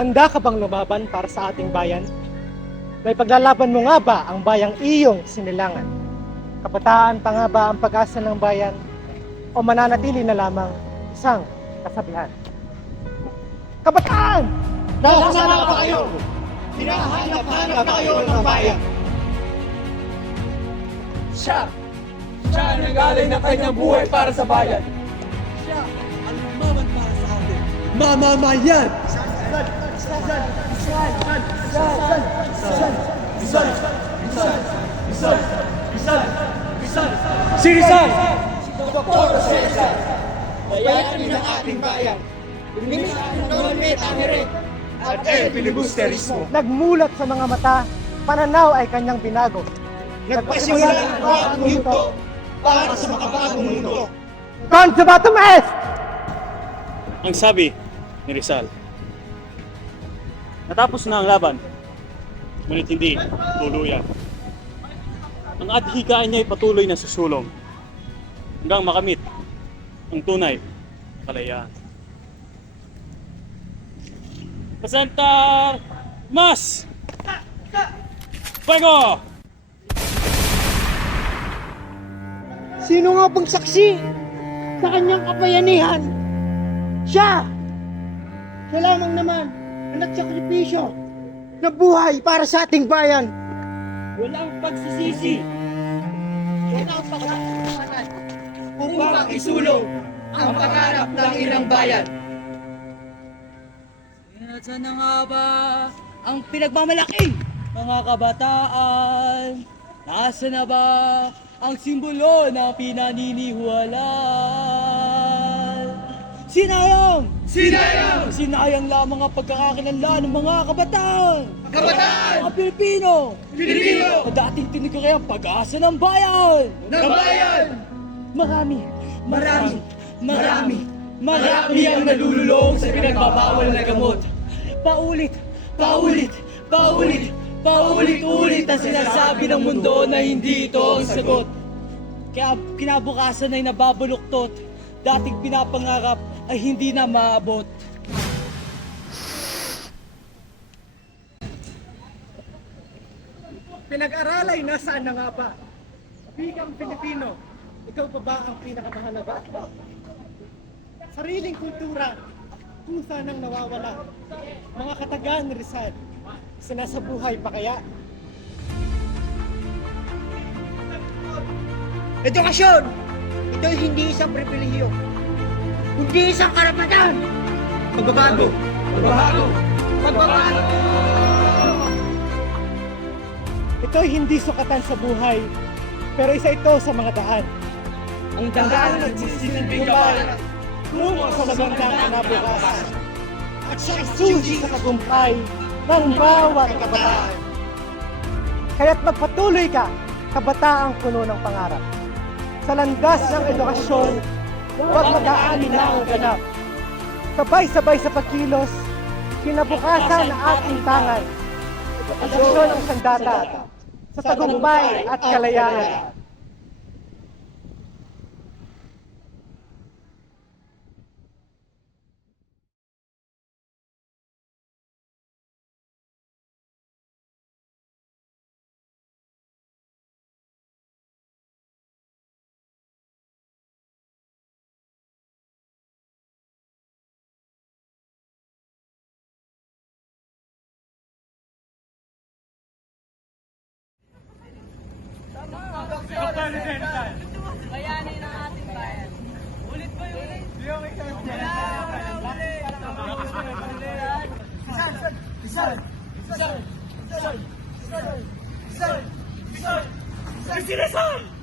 Handa ka bang lumaban para sa ating bayan? May paglalaban mo nga ba ang bayang iyong sinilangan? Kabataan pa nga ba ang pag-asa ng bayan? O mananatili na lamang isang kasabihan? Kabataan! Nasaan na ba kayo? Hinahanap-hanap na kayo ng bayan. Siya ang nagaling ng kanyang buhay para sa bayan. Siya ang lumaban para sa atin. Mamamayan! Si Rizal! Doktor Jose Rizal, bayani ng ating bayan. Luminis ang government ang hirit At filibusterismo. Nagmulat sa mga mata, pananaw ay kanyang binago. Nagpasimula ang bagong yugto para sa makabagong mundo. Conservatum est! Ang sabi ni Rizal, natapos na ang laban, ngunit hindi tuluyan. Ang adhikain niya ay patuloy na susulong hanggang makamit ang tunay na kalayaan. Presentar Mas! Fuego! Sino nga bang saksi sa kanyang kabayanihan? Siya! Siya lamang naman na nagsakripisyo na buhay para sa ating bayan. Walang pagsisisi. Walang pagkakamanan upang isulong ang pangarap ng ilang bayan. Saan na nga ba ang pinagmamalaki mga kabataan? Nasaan na ba ang simbolo ng pinaniniwalaan? Sinayang! Sinayang! Sinayang lamang ang pagkakakilanlan ng mga kabataan! Kabataan! Mga Pilipino! Pilipino! Na dating tinigay ang pag-asa ng bayan! Ng bayan! Marami ang nalululong sa pinagbabawal na gamot. Paulit-ulit ang sinasabi ng mundo na hindi ito ang sagot. Kaya kinabukasan ay nababuluktot, dating pinapangarap ay hindi na maabot. Pinag-aralay nasaan na nga ba? Bigang Pilipino, ikaw pa ba ang pinakamahalaga? Sariling kultura, kusa nang nawawala. Mga katagang ni Rizal, sinasabuhay pa kaya? Edukasyon! Ito'y hindi isang pribilehiyo, kundi isang karapatan! Pagbabago! Ito'y hindi sukatan sa buhay, pero isa ito sa mga daan. Ang daan at Silbing gabay, tungo sa magandang kinabukasan. At siyang susi sa tagumpay ng bawat kabataan. Kaya't magpatuloy ka, kabataang puno ng pangarap. Sa landas ng edukasyon, huwag mag-aani na ang ganap. Sabay-sabay sa pagkilos, kinabukasan ng ating tangan. Edukasyon ang sandata sa tagumpay at kalayaan. Bayani ng ating bayan. Ulit ba yun? Si Rizal!